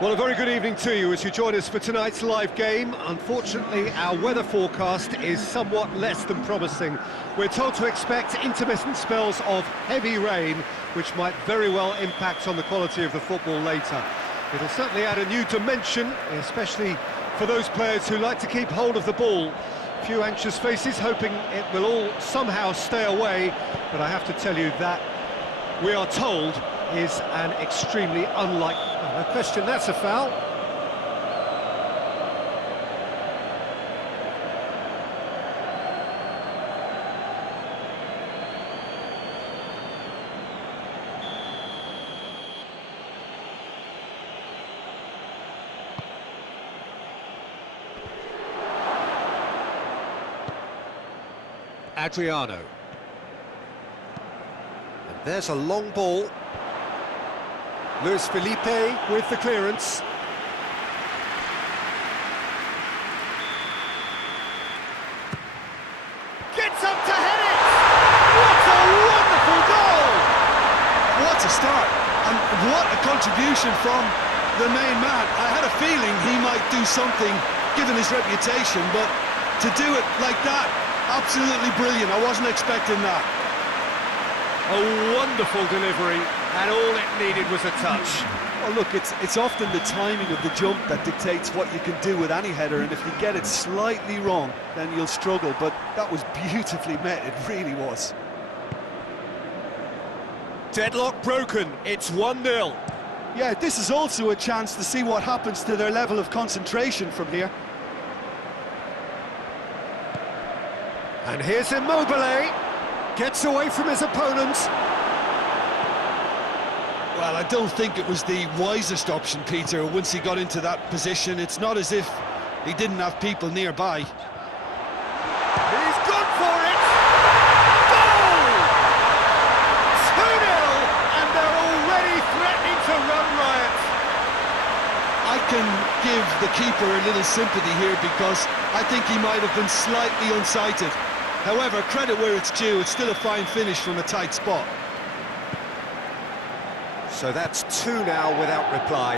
Well, a very good evening to you as you join us for tonight's live game. Unfortunately, our weather forecast is somewhat less than promising. We're told to expect intermittent spells of heavy rain, which might very well impact on the quality of the football later. It'll certainly add a new dimension, especially for those players who like to keep hold of the ball. A few anxious faces hoping it will all somehow stay away, but I have to tell you that we are told is an extremely unlikely... No question, that's a foul. Adriano. And there's a long ball. Luis Felipe with the clearance. Gets up to head it! What a wonderful goal! What a start, and what a contribution from the main man. I had a feeling he might do something, given his reputation, but to do it like that, absolutely brilliant. I wasn't expecting that. A wonderful delivery, and all it needed was a touch. Well, look, it's often the timing of the jump that dictates what you can do with any header, and if you get it slightly wrong, then you'll struggle, but that was beautifully met, it really was. Deadlock broken, it's 1-0. Yeah, this is also a chance to see what happens to their level of concentration from here. And here's Immobile. Gets away from his opponent. Well, I don't think it was the wisest option, Peter, once he got into that position. It's not as if he didn't have people nearby. He's gone for it! Goal! 2-0, and they're already threatening to run riot. I can give the keeper a little sympathy here because I think he might have been slightly unsighted. However, credit where it's due, it's still a fine finish from a tight spot. So that's 2 now without reply.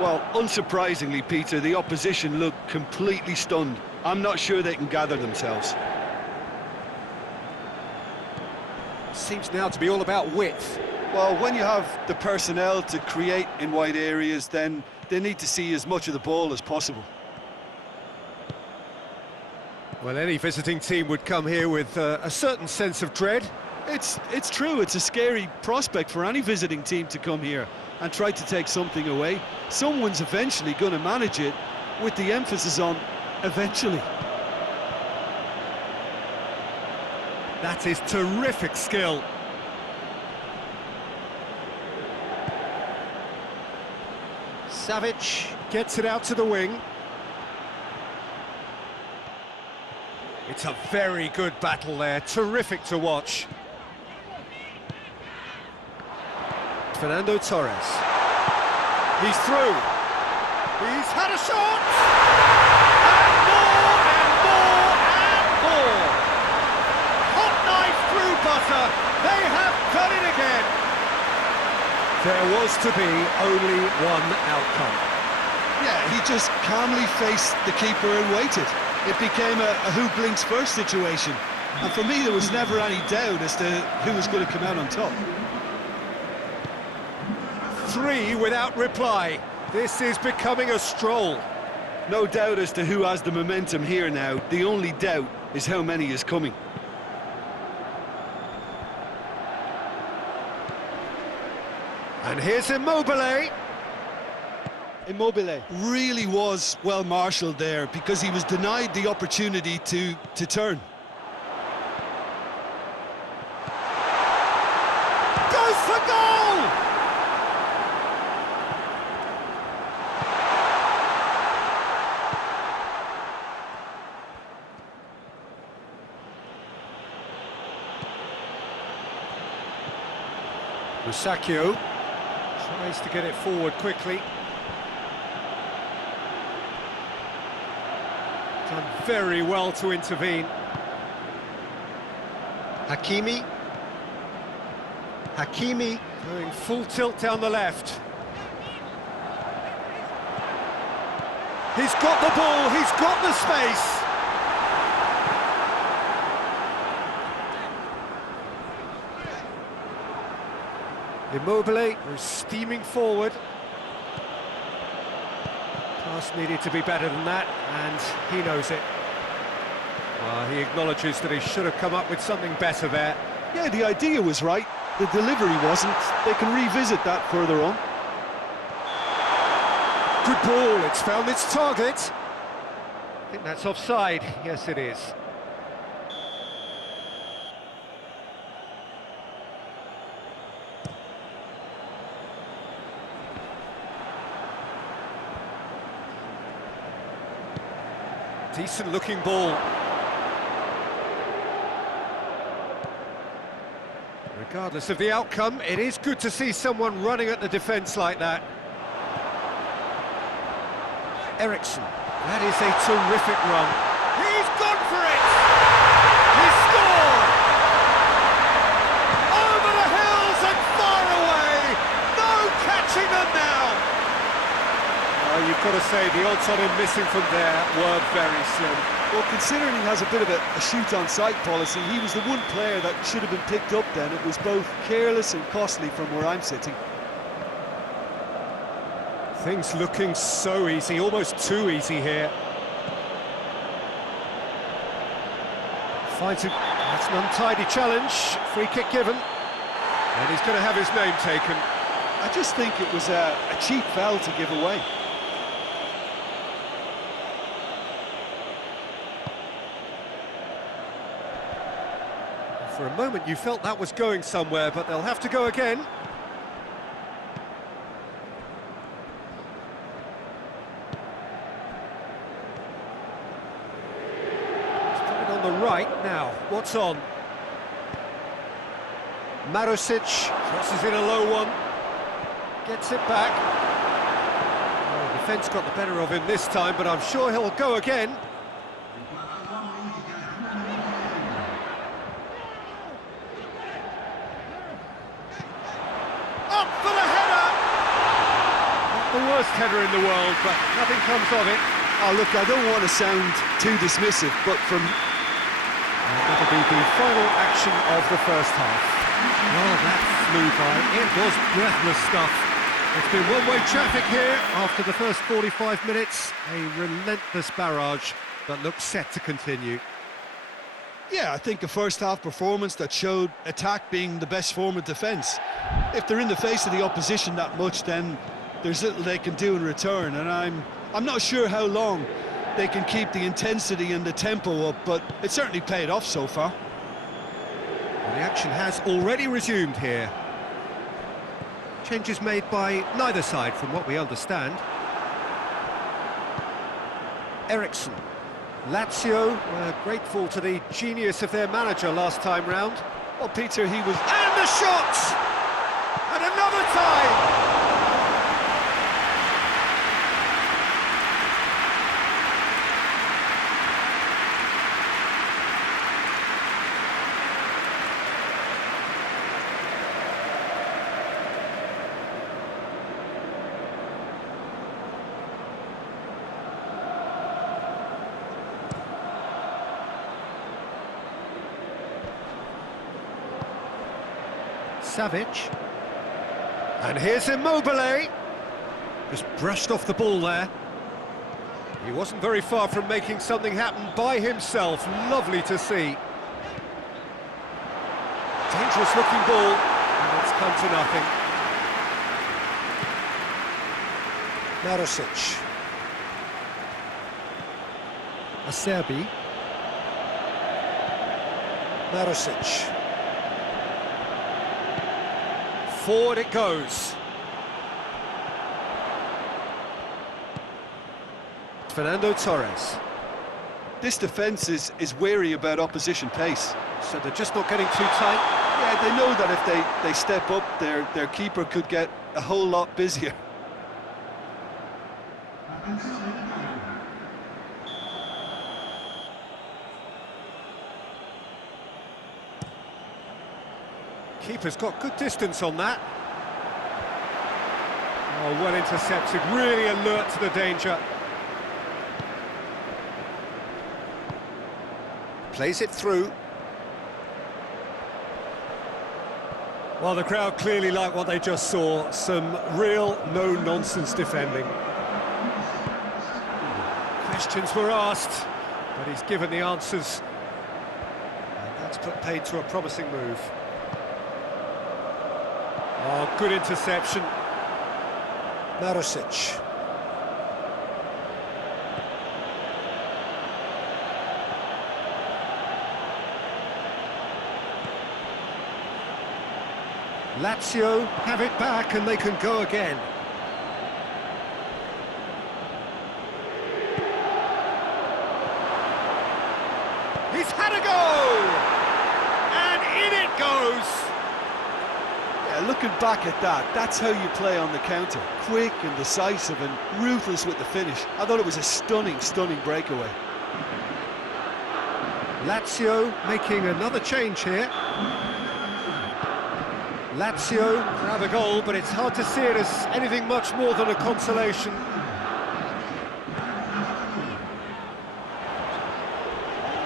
Well, unsurprisingly, Peter, the opposition look completely stunned. I'm not sure they can gather themselves. Seems now to be all about width. Well, when you have the personnel to create in wide areas, then they need to see as much of the ball as possible. Well, any visiting team would come here with a certain sense of dread. It's true, it's a scary prospect for any visiting team to come here and try to take something away. Someone's eventually going to manage it, with the emphasis on eventually. That is terrific skill. Savic gets it out to the wing. It's a very good battle there, terrific to watch. Fernando Torres. He's through. He's had a shot! And more, and more, and more! Hot knife through butter. They have done it again. There was to be only one outcome. Yeah, he just calmly faced the keeper and waited. It became a who blinks first situation. And for me, there was never any doubt as to who was going to come out on top. 3 without reply. This is becoming a stroll. No doubt as to who has the momentum here now. The only doubt is how many is coming. And here's Immobile. Immobile really was well marshalled there because he was denied the opportunity to turn. Goes for goal! Lacio tries to get it forward quickly. Done very well to intervene. Hakimi going full tilt down the left. He's got the ball, he's got the space. Immobile was steaming forward. Pass needed to be better than that, and he knows it. He acknowledges that he should have come up with something better there. Yeah, the idea was right, the delivery wasn't. They can revisit that further on. Good ball, it's found its target. I think that's offside. Yes, it is. Decent looking ball. Regardless of the outcome, it is good to see someone running at the defence like that. Ericsson, that is a terrific run. He's gone for it! He scored! Over the hills and far away! No catching them now! You've got to say, the odds on him missing from there were very slim. Well, considering he has a bit of a shoot-on-sight policy, he was the one player that should have been picked up then. It was both careless and costly from where I'm sitting. Things looking so easy, almost too easy here. Finds it, that's an untidy challenge, free kick given. And he's going to have his name taken. I just think it was a cheap foul to give away. For a moment you felt that was going somewhere, but they'll have to go again. It's on the right now. What's on? Marusic crosses in a low one. Gets it back. Oh, the defence got the better of him this time, but I'm sure he'll go again. The worst header in the world, but nothing comes of it. Oh, look, I don't want to sound too dismissive, but from... That'll be the final action of the first half. Well, that flew by. It was breathless stuff. It's been one-way traffic here after the first 45 minutes. A relentless barrage that looks set to continue. Yeah, I think a first-half performance that showed attack being the best form of defence. If they're in the face of the opposition that much, then there's little they can do in return, and I'm not sure how long they can keep the intensity and the tempo up, but it certainly paid off so far. Well, the action has already resumed here. Changes made by neither side, from what we understand. Ericsson. Lacio were grateful to the genius of their manager last time round. Well, Peter, he was... And the shot! And another time! Savic, and here's Immobile. Just brushed off the ball there. He wasn't very far from making something happen by himself. Lovely to see. Dangerous looking ball, and it's come to nothing. Marusic. Acerbi. Marusic. Forward it goes. Fernando Torres. This defence is wary about opposition pace. So they're just not getting too tight? Yeah, they know that if they step up, their keeper could get a whole lot busier. Keeper's got good distance on that. Oh, well intercepted, really alert to the danger. Plays it through. Well, the crowd clearly like what they just saw. Some real no-nonsense defending. Questions were asked, but he's given the answers. And that's put paid to a promising move. Oh, good interception. Marusic. Lazio have it back and they can go again. He's had a go! And in it goes! Yeah, looking back at that, that's how you play on the counter. Quick and decisive and ruthless with the finish. I thought it was a stunning, stunning breakaway. Lacio making another change here. Lazio have a goal, but it's hard to see it as anything much more than a consolation.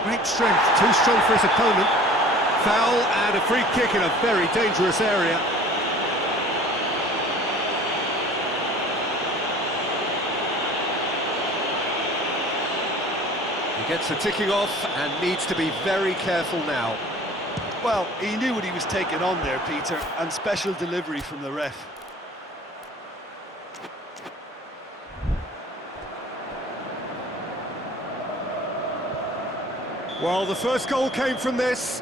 Great strength, too strong for his opponent. Foul and a free kick in a very dangerous area. He gets the ticking off and needs to be very careful now. Well, he knew what he was taking on there, Peter, and special delivery from the ref. Well, the first goal came from this.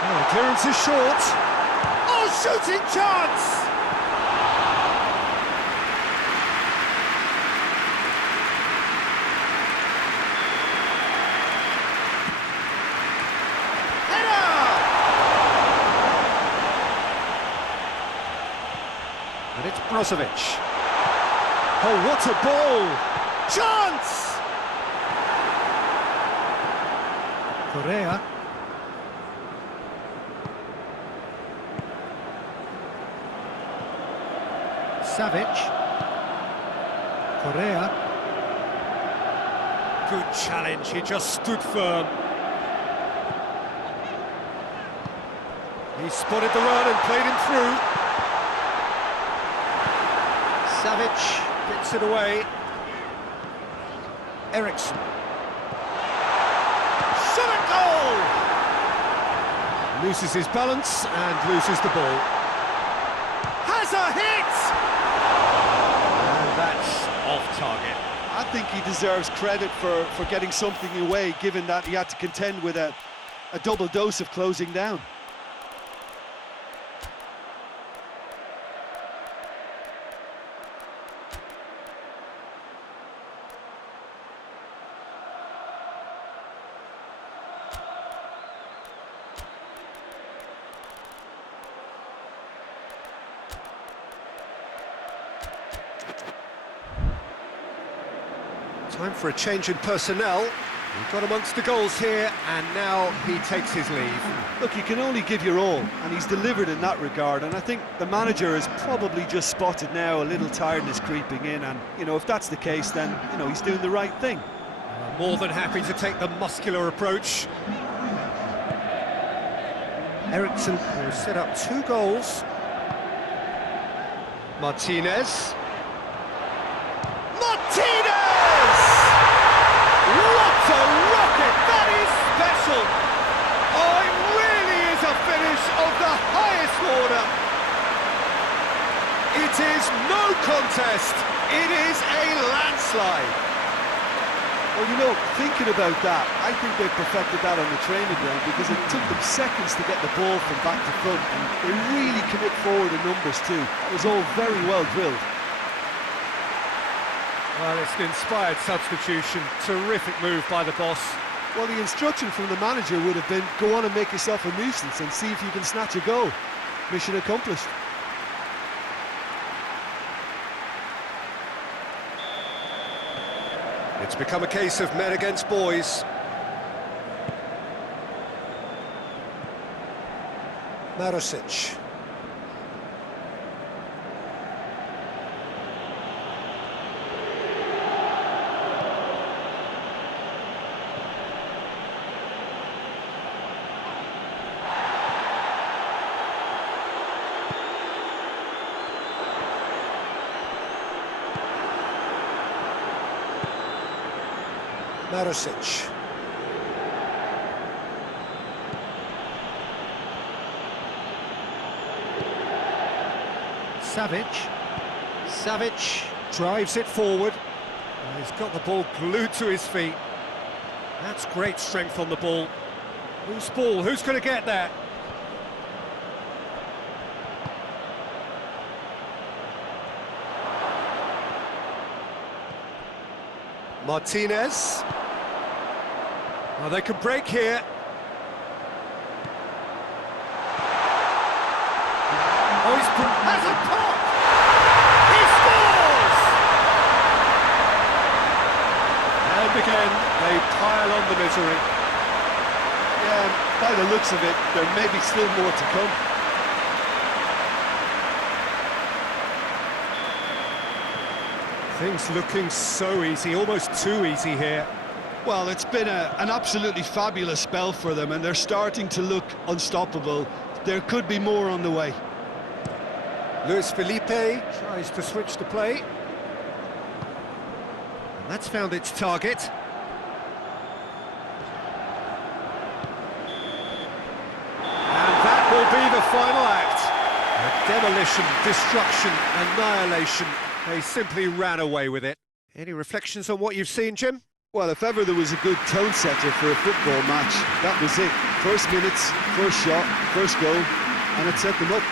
Oh, the clearance is short. Oh, shooting chance! And it's Brozovic. Oh, what a ball! Chance! Correa. Savic. Correa. Good challenge, he just stood firm. He spotted the run and played him through. Savic gets it away. Eriksson. Shot and goal! Loses his balance and loses the ball. Has a hit! And that's off target. I think he deserves credit for getting something away, given that he had to contend with a double dose of closing down. Time for a change in personnel. He got amongst the goals here, and now he takes his leave. Look, you can only give your all, and he's delivered in that regard, and I think the manager has probably just spotted now a little tiredness creeping in, and, you know, if that's the case, then, you know, he's doing the right thing. More than happy to take the muscular approach. Eriksson will set up 2 goals. Martinez. Martinez! What a rocket! That is special! Oh, it really is a finish of the highest order! It is no contest, it is a landslide! Well, you know, thinking about that, I think they perfected that on the training ground because it took them seconds to get the ball from back to front, and they really commit forward in numbers too. It was all very well drilled. Well, it's an inspired substitution. Terrific move by the boss. Well, the instruction from the manager would have been, go on and make yourself a nuisance and see if you can snatch a goal. Mission accomplished. It's become a case of men against boys. Marusic. Marusic. Savic drives it forward. He's got the ball glued to his feet. That's great strength on the ball. Loose ball, who's going to get that? Martinez. Oh, they can break here. Oh, has a pop! He scores! And again, they pile on the misery. Yeah, by the looks of it, there may be still more to come. Things looking so easy, almost too easy here. Well, it's been an absolutely fabulous spell for them, and they're starting to look unstoppable. There could be more on the way. Luis Felipe tries to switch the play. And that's found its target. And that will be the final act. Demolition, destruction, annihilation. They simply ran away with it. Any reflections on what you've seen, Jim? Well, if ever there was a good tone setter for a football match, that was it. First minutes, first shot, first goal, and it set them up.